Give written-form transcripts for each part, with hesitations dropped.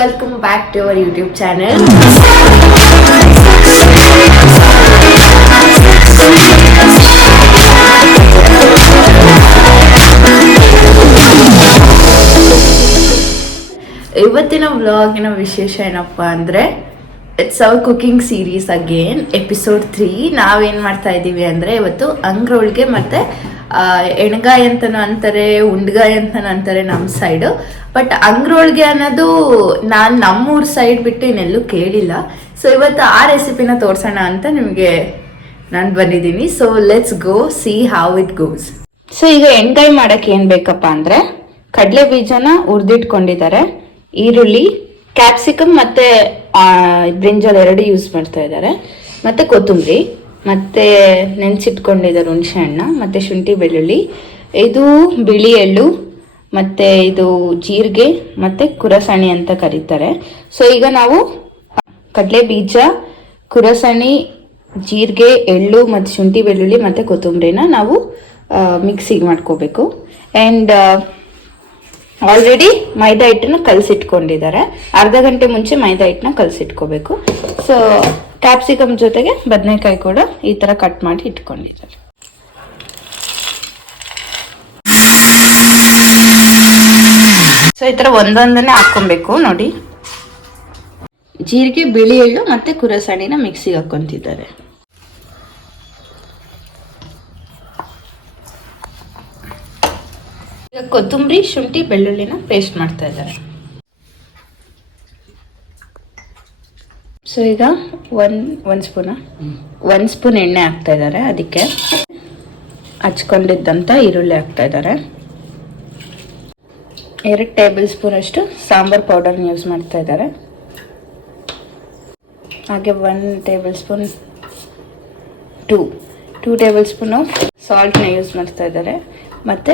welcome back to our YouTube channel. ಇವತ್ತಿನ ವ್ಲಾಗಿನ ವಿಶೇಷ ಏನಪ್ಪಾ ಅಂದ್ರೆ it's hour cooking series again episode 3. ನಾವೇನ್ ಮಾಡ್ತಾ ಇದ್ದೀವಿ ಅಂದ್ರೆ ಇವತ್ತು ಅಂಗ್ರೋಳ್ಗೆ ಮತ್ತೆ ಎಣ್ಗಾಯಿ ಅಂತನೂ ಅಂತಾರೆ, ಉಂಡ್ಗಾಯಿ ಅಂತನೂ ಅಂತಾರೆ ನಮ್ಮ ಸೈಡು. ಬಟ್ ಅಂಗ್ರೋಳ್ಗೆ ಅನ್ನೋದು ನಾನು ನಮ್ಮೂರ್ ಸೈಡ್ ಬಿಟ್ಟು ಇನ್ನೆಲ್ಲೂ ಕೇಳಿಲ್ಲ. ಸೊ ಇವತ್ತು ಆ ರೆಸಿಪಿನ ತೋರ್ಸೋಣ ಅಂತ ನಿಮಗೆ ನಾನು ಬಂದಿದ್ದೀನಿ. So let's go C how it goes. So ಈಗ ಎಣ್ಗಾಯಿ ಮಾಡಕ್ಕೆ ಏನ್ ಬೇಕಪ್ಪ ಅಂದ್ರೆ ಕಡಲೆ ಬೀಜನ ಹುರಿದಿಟ್ಕೊಂಡಿದ್ದಾರೆ, ಈರುಳ್ಳಿ, ಕ್ಯಾಪ್ಸಿಕಮ್ ಮತ್ತೆ ಬ್ರಿಂಜಾಲ್ ಎರಡು ಯೂಸ್ ಮಾಡ್ತಾ ಇದ್ದಾರೆ, ಮತ್ತೆ ಕೊತ್ತಂಬರಿ, ಮತ್ತೆ ನೆನೆಸಿಟ್ಕೊಂಡಿದ್ದಾರೆ ಹುಣಸೆ ಹಣ್ಣು, ಮತ್ತೆ ಶುಂಠಿ ಬೆಳ್ಳುಳ್ಳಿ, ಇದು ಬಿಳಿ ಎಳ್ಳು, ಮತ್ತೆ ಇದು ಜೀರಿಗೆ ಮತ್ತೆ ಕುರಸಣಿ ಅಂತ ಕರೀತಾರೆ. ಸೊ ಈಗ ನಾವು ಕಡಲೆ ಬೀಜ, ಕುರಸಣಿ, ಜೀರಿಗೆ, ಎಳ್ಳು ಮತ್ತು ಶುಂಠಿ ಬೆಳ್ಳುಳ್ಳಿ ಮತ್ತೆ ಕೊತ್ತಂಬರಿನ ನಾವು ಮಿಕ್ಸಿಗೆ ಮಾಡ್ಕೋಬೇಕು. ಆ್ಯಂಡ್ ಆಲ್ರೆಡಿ ಮೈದಾ ಹಿಟ್ಟನ್ನ ಕಲಸಿಟ್ಕೊಂಡಿದ್ದಾರೆ. ಅರ್ಧ ಗಂಟೆ ಮುಂಚೆ ಮೈದಾ ಹಿಟ್ಟನ್ನ ಕಲಸಿಟ್ಕೋಬೇಕು. ಸೊ ಕ್ಯಾಪ್ಸಿಕಮ್ ಜೊತೆಗೆ ಬದನೆಕಾಯಿ ಕೂಡ ಈ ಥರ ಕಟ್ ಮಾಡಿ ಇಟ್ಕೊಂಡಿದ್ದಾರೆ. ಸೊ ಈ ಥರ ಒಂದೊಂದನ್ನೇ ಹಾಕ್ಕೊಬೇಕು ನೋಡಿ. ಜೀರಿಗೆ, ಬಿಳಿ ಎಳ್ಳು ಮತ್ತೆ ಕುರಸಣಿನ ಮಿಕ್ಸಿಗೆ ಹಾಕ್ಕೊಂತಿದ್ದಾರೆ. ಈಗ ಕೊತ್ತಂಬರಿ, ಶುಂಠಿ, ಬೆಳ್ಳುಳ್ಳಿನ ಪೇಸ್ಟ್ ಮಾಡ್ತಾ ಇದ್ದಾರೆ. ಸೊ ಈಗ ಒಂದು ಸ್ಪೂನ್ ಎಣ್ಣೆ ಹಾಕ್ತಾ ಇದ್ದಾರೆ. ಅದಕ್ಕೆ ಹಚ್ಕೊಂಡಿದ್ದಂಥ ಈರುಳ್ಳಿ ಹಾಕ್ತಾ ಇದ್ದಾರೆ. 2 ಟೇಬಲ್ ಸ್ಪೂನ್ ಅಷ್ಟು ಸಾಂಬಾರ್ ಪೌಡರ್ನ ಯೂಸ್ ಮಾಡ್ತಾ ಇದ್ದಾರೆ. ಹಾಗೆ 1 tablespoon 2 tablespoon of ಸಾಲ್ಟ್ನ ಯೂಸ್ ಮಾಡ್ತಾ ಇದ್ದಾರೆ. ಮತ್ತು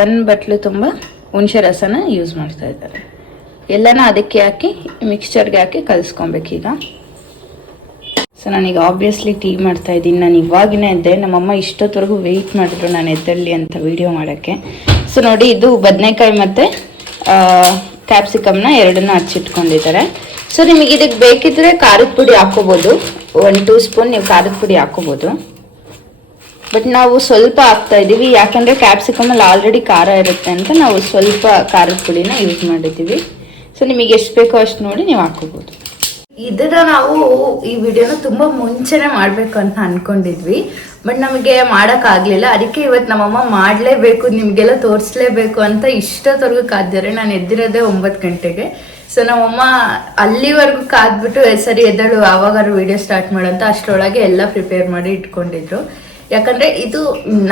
1 ಬಟ್ಲು ತುಂಬ ಹುಣಸೆ ರಸನ ಯೂಸ್ ಮಾಡ್ತಾ ಇದ್ದಾರೆ. ಎಲ್ಲನ ಅದಕ್ಕೆ ಹಾಕಿ ಮಿಕ್ಸ್ಚರ್ಗೆ ಹಾಕಿ ಕಲಿಸ್ಕೊಬೇಕೀಗ. ಸೊ ನಾನೀಗ ಆಬ್ವಿಯಸ್ಲಿ ಟೀ ಮಾಡ್ತಾ ಇದ್ದೀನಿ. ನಾನು ಇವಾಗಿನ ಎದ್ದೆ. ನಮ್ಮಮ್ಮ ಇಷ್ಟೊತ್ತವರೆಗೂ ವೆಯ್ಟ್ ಮಾಡಿದ್ರು ನಾನು ಎದ್ದೇಳಿ ಅಂತ ವಿಡಿಯೋ ಮಾಡೋಕ್ಕೆ. ಸೊ ನೋಡಿ, ಇದು ಬದನೆಕಾಯಿ ಮತ್ತು ಕ್ಯಾಪ್ಸಿಕಮ್ನ ಎರಡನ್ನ ಹಚ್ಚಿಟ್ಕೊಂಡಿದ್ದಾರೆ. ಸೊ ನಿಮಗೆ ಇದಕ್ಕೆ ಬೇಕಿದ್ರೆ ಖಾರದ ಪುಡಿ ಹಾಕೋಬೋದು, 1-2 ಸ್ಪೂನ್ ನೀವು ಖಾರದ ಪುಡಿ ಹಾಕೋಬೋದು. ಬಟ್ ನಾವು ಸ್ವಲ್ಪ ಹಾಕ್ತಾ ಇದ್ದೀವಿ, ಯಾಕಂದರೆ ಕ್ಯಾಪ್ಸಿಕಮಲ್ಲಿ ಆಲ್ರೆಡಿ ಖಾರ ಇರುತ್ತೆ ಅಂತ ನಾವು ಸ್ವಲ್ಪ ಖಾರದ ಪುಡಿನ ಯೂಸ್ ಮಾಡಿದ್ದೀವಿ. ಸೊ ನಿಮಗೆ ಎಷ್ಟು ಬೇಕೋ ಅಷ್ಟು ನೋಡಿ ನೀವು ಹಾಕೋಬೋದು. ಇದನ್ನ ನಾವು ಈ ವಿಡಿಯೋನ ತುಂಬ ಮುಂಚೆನೇ ಮಾಡಬೇಕು ಅಂತ ಅಂದ್ಕೊಂಡಿದ್ವಿ, ಬಟ್ ನಮಗೆ ಮಾಡೋಕ್ಕಾಗಲಿಲ್ಲ. ಅದಕ್ಕೆ ಇವತ್ತು ನಮ್ಮಮ್ಮ ಮಾಡಲೇಬೇಕು, ನಿಮಗೆಲ್ಲ ತೋರಿಸ್ಲೇಬೇಕು ಅಂತ ಇಷ್ಟೊತ್ತವರೆಗೂ ಕಾದಿದ್ದಾರೆ. ನಾನು ಎದ್ದಿರೋದೇ 9 ಗಂಟೆಗೆ. ಸೊ ನಮ್ಮಮ್ಮ ಅಲ್ಲಿವರೆಗೂ ಕಾದ್ಬಿಟ್ಟು ಸರಿ ಎದ್ದಳು ಆವಾಗಾರು ವಿಡಿಯೋ ಸ್ಟಾರ್ಟ್ ಮಾಡೋಂತ ಅಷ್ಟರೊಳಗೆ ಎಲ್ಲ ಪ್ರಿಪೇರ್ ಮಾಡಿ ಇಟ್ಕೊಂಡಿದ್ರು. ಯಾಕಂದರೆ ಇದು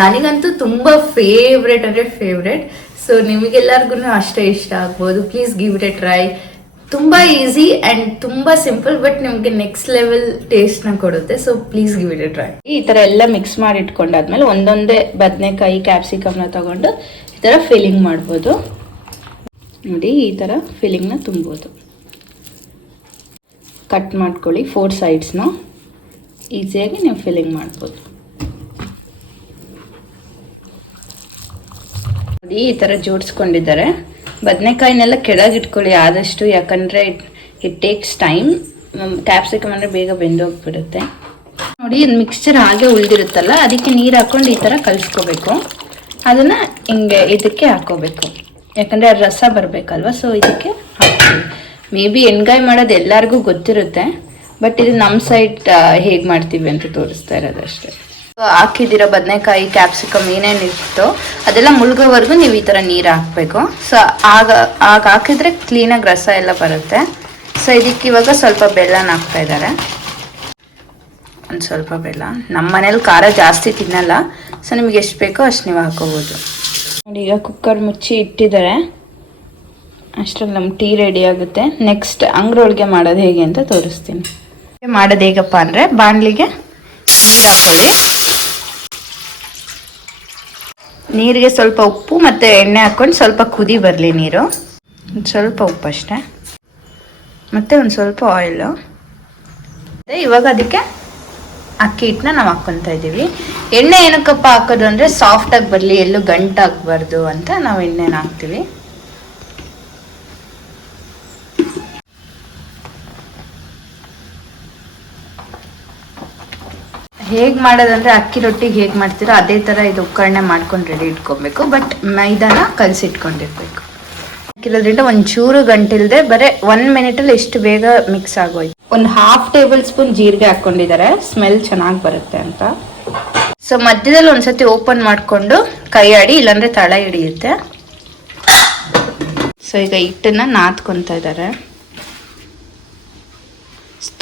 ನನಗಂತೂ ತುಂಬ ಫೇವ್ರೇಟ್ ಅಂದರೆ ಫೇವ್ರೇಟ್. ಸೊ ನಿಮಗೆಲ್ಲರಿಗೂ ಅಷ್ಟೇ ಇಷ್ಟ ಆಗ್ಬೋದು. Please give it A try. ತುಂಬ ಈಸಿ ಆ್ಯಂಡ್ ತುಂಬ ಸಿಂಪಲ್, ಬಟ್ ನಿಮಗೆ ನೆಕ್ಸ್ಟ್ ಲೆವೆಲ್ ಟೇಸ್ಟ್ನ ಕೊಡುತ್ತೆ. So please give it A try. ಈ ಥರ ಎಲ್ಲ ಮಿಕ್ಸ್ ಮಾಡಿ ಇಟ್ಕೊಂಡಾದ್ಮೇಲೆ ಒಂದೊಂದೇ ಬದನೆಕಾಯಿ, ಕ್ಯಾಪ್ಸಿಕಮ್ನ ತಗೊಂಡು ಈ ಥರ ಫಿಲ್ಲಿಂಗ್ ಮಾಡ್ಬೋದು. ನೋಡಿ, ಈ ಥರ ಫಿಲ್ಲಿಂಗ್ನ ತುಂಬೋದು. ಕಟ್ ಮಾಡ್ಕೊಳ್ಳಿ 4 ಸೈಡ್ಸ್ನ. ಈಸಿಯಾಗಿ ನೀವು ಫಿಲ್ಲಿಂಗ್ ಮಾಡ್ಬೋದು. ನೋಡಿ, ಈ ಥರ ಜೋಡಿಸ್ಕೊಂಡಿದ್ದಾರೆ. ಬದನೆಕಾಯಿನೆಲ್ಲ ಕೆಳಗಿಟ್ಕೊಳ್ಳಿ ಆದಷ್ಟು, ಯಾಕಂದರೆ ಇಟ್ ಟೇಕ್ಸ್ ಟೈಮ್. ಕ್ಯಾಪ್ಸಿಕಮ್ ಅಂದರೆ ಬೇಗ ಬೆಂದೋಗ್ಬಿಡುತ್ತೆ. ನೋಡಿ, ಇದು ಮಿಕ್ಸ್ಚರ್ ಹಾಗೆ ಉಳಿದಿರುತ್ತಲ್ಲ, ಅದಕ್ಕೆ ನೀರು ಹಾಕ್ಕೊಂಡು ಈ ಥರ ಕಲಿಸ್ಕೋಬೇಕು. ಅದನ್ನು ಹಿಂಗೆ ಇದಕ್ಕೆ ಹಾಕ್ಕೋಬೇಕು, ಯಾಕಂದರೆ ಅದು ರಸ ಬರಬೇಕಲ್ವ. ಸೊ ಇದಕ್ಕೆ ಹಾಕ್ತೀವಿ. ಮೇ ಬಿ ಎಣ್ಗಾಯಿ ಮಾಡೋದು ಎಲ್ಲರಿಗೂ ಗೊತ್ತಿರುತ್ತೆ, ಬಟ್ ಇದು ನಮ್ಮ ಸೈಡ್ ಹೇಗೆ ಮಾಡ್ತೀವಿ ಅಂತ ತೋರಿಸ್ತಾ ಇರೋದಷ್ಟೇ. ಹಾಕಿದಿರೋ ಬದನೆಕಾಯಿ, ಕ್ಯಾಪ್ಸಿಕಮ್ ಏನೇನಿರುತ್ತೋ ಅದೆಲ್ಲ ಮುಳುಗೋವರೆಗೂ ನೀವು ಈ ಥರ ನೀರು ಹಾಕಬೇಕು. ಸೊ ಆಗ ಹಾಕಿದ್ರೆ ಕ್ಲೀನಾಗಿ ರಸ ಎಲ್ಲ ಬರುತ್ತೆ. ಸೊ ಇದಕ್ಕೆ ಇವಾಗ ಸ್ವಲ್ಪ ಬೆಲ್ಲನ ಹಾಕ್ತಾ ಇದ್ದಾರೆ. ಒಂದು ಸ್ವಲ್ಪ ಬೆಲ್ಲ. ನಮ್ಮ ಮನೇಲಿ ಖಾರ ಜಾಸ್ತಿ ತಿನ್ನಲ್ಲ, ಸೊ ನಿಮಗೆ ಎಷ್ಟು ಬೇಕೋ ಅಷ್ಟು ನೀವು ಹಾಕೋಬೋದು. ನೋಡಿ, ಈಗ ಕುಕ್ಕರ್ ಮುಚ್ಚಿ ಇಟ್ಟಿದ್ದಾರೆ. ಅಷ್ಟರಲ್ಲಿ ನಮ್ಮ ಟೀ ರೆಡಿ ಆಗುತ್ತೆ. ನೆಕ್ಸ್ಟ್ ಅಂಗ್ರೋಳ್ಗೆ ಮಾಡೋದು ಹೇಗೆ ಅಂತ ತೋರಿಸ್ತೀನಿ. ಮಾಡೋದು ಹೇಗಪ್ಪ ಅಂದರೆ ಬಾಣಲಿಗೆ ನೀರು ಹಾಕೊಳ್ಳಿ. ನೀರಿಗೆ ಸ್ವಲ್ಪ ಉಪ್ಪು ಮತ್ತು ಎಣ್ಣೆ ಹಾಕ್ಕೊಂಡು ಸ್ವಲ್ಪ ಕುದಿ ಬರಲಿ ನೀರು. ಸ್ವಲ್ಪ ಉಪ್ಪು ಅಷ್ಟೇ, ಮತ್ತು ಒಂದು ಸ್ವಲ್ಪ ಆಯಿಲು. ಇವಾಗ ಅದಕ್ಕೆ ಅಕ್ಕಿ ಹಿಟ್ಟನ್ನ ನಾವು ಹಾಕ್ಕೊತಾ ಇದ್ದೀವಿ. ಎಣ್ಣೆ ಏನಕ್ಕಪ್ಪ ಹಾಕೋದು ಅಂದರೆ ಸಾಫ್ಟಾಗಿ ಬರಲಿ, ಎಲ್ಲೂ ಗಂಟಾಗಬಾರ್ದು ಅಂತ ನಾವು ಎಣ್ಣೆನ ಹಾಕ್ತೀವಿ. ಹೇಗೆ ಮಾಡೋದಂದರೆ ಅಕ್ಕಿ ರೊಟ್ಟಿಗೆ ಹೇಗೆ ಮಾಡ್ತೀರೋ ಅದೇ ಥರ ಇದು ಒಗ್ಗರಣೆ ಮಾಡ್ಕೊಂಡು ರೆಡಿ ಇಟ್ಕೊಬೇಕು. ಬಟ್ ಮೈದಾನ ಕಲಸಿಟ್ಕೊಂಡಿರ್ಬೇಕು. ಹಾಕಿರೋದ್ರಿಂದ ಒಂಚೂರು ಗಂಟಿಲ್ದೆ ಬರೀ 1 ಮಿನಿಟಲ್ಲಿ ಎಷ್ಟು ಬೇಗ ಮಿಕ್ಸ್ ಆಗೋಯ್ತು. ಒಂದು 1/2 ಟೇಬಲ್ ಸ್ಪೂನ್ ಜೀರಿಗೆ ಹಾಕ್ಕೊಂಡಿದ್ದಾರೆ, ಸ್ಮೆಲ್ ಚೆನ್ನಾಗಿ ಬರುತ್ತೆ ಅಂತ. ಸೊ ಮಧ್ಯದಲ್ಲಿ ಒಂದ್ಸತಿ ಓಪನ್ ಮಾಡಿಕೊಂಡು ಕೈ ಆಡಿ, ಇಲ್ಲಾಂದರೆ ತಳ ಹಿಡಿಯುತ್ತೆ. ಸೊ ಈಗ ಹಿಟ್ಟನ್ನು ನಾದ್ಕೊತಾ ಇದ್ದಾರೆ.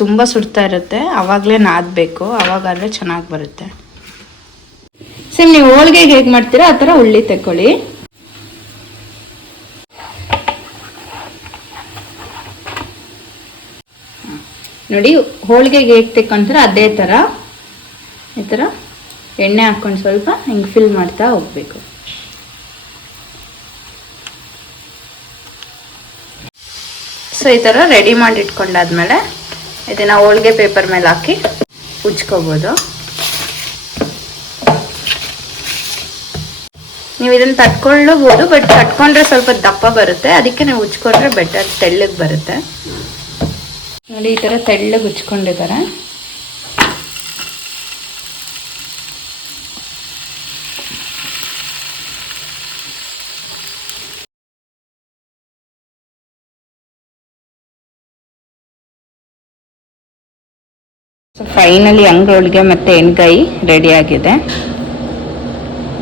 ತುಂಬ ಸುಡ್ತಾ ಇರುತ್ತೆ, ಆವಾಗಲೇ ನಾದಬೇಕು, ಆವಾಗಾದರೆ ಚೆನ್ನಾಗಿ ಬರುತ್ತೆ. ಸೇಮ್ ನೀವು ಹೋಳಿಗೆಗೆ ಹೇಗೆ ಮಾಡ್ತೀರಾ ಆ ಥರ ಉಳ್ಳಿ ತಗೊಳ್ಳಿ. ನೋಡಿ ಹೋಳಿಗೆಗೆ ಹೇಗೆ ತೆಕ್ಕೊಂತಾರೆ ಅದೇ ಥರ ಈ ಥರ ಎಣ್ಣೆ ಹಾಕ್ಕೊಂಡು ಸ್ವಲ್ಪ ಹಿಂಗೆ ಫಿಲ್ ಮಾಡ್ತಾ ಹೋಗ್ಬೇಕು. ಸೊ ಈ ಥರ ರೆಡಿ ಮಾಡಿ ಇಟ್ಕೊಂಡಾದ್ಮೇಲೆ ಇದನ್ನು ಹೋಳಿಗೆ ಪೇಪರ್ ಮೇಲೆ ಹಾಕಿ ಉಜ್ಕೋಬೋದು. ನೀವು ಇದನ್ನು ತಟ್ಕೊಳ್ಳಬಹುದು, ಬಟ್ ತಟ್ಕೊಂಡ್ರೆ ಸ್ವಲ್ಪ ದಪ್ಪ ಬರುತ್ತೆ, ಅದಕ್ಕೆ ನೀವು ಉಜ್ಕೊಂಡ್ರೆ ಬೆಟರ್, ತೆಳ್ಳಗೆ ಬರುತ್ತೆ. ನೋಡಿ ಈ ಥರ ತೆಳ್ಳಗೆ ಉಜ್ಕೊಂಡಿದ್ದಾರೆ. ಸೊ ಫೈನಲಿ ಅಂಗ್ಳೊಳಗೆ ಮತ್ತು ಎಣ್ಗಾಯಿ ರೆಡಿ ಆಗಿದೆ.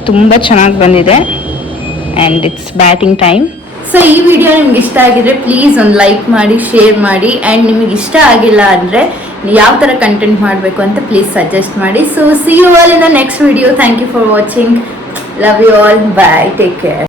ತುಂಬ ಚೆನ್ನಾಗಿ ಬಂದಿದೆ and it's batting time. So ಈ ವಿಡಿಯೋ ನಿಮ್ಗೆ ಇಷ್ಟ ಆಗಿದ್ರೆ ಪ್ಲೀಸ್ ಒಂದು ಲೈಕ್ ಮಾಡಿ, ಶೇರ್ ಮಾಡಿ. ಆ್ಯಂಡ್ ನಿಮಗೆ ಇಷ್ಟ ಆಗಿಲ್ಲ ಅಂದರೆ ಯಾವ ಥರ ಕಂಟೆಂಟ್ ಮಾಡಬೇಕು ಅಂತ ಪ್ಲೀಸ್ ಸಜೆಸ್ಟ್ ಮಾಡಿ. So see you all in the next video. Thank you for watching. Love you all. Bye. Take care.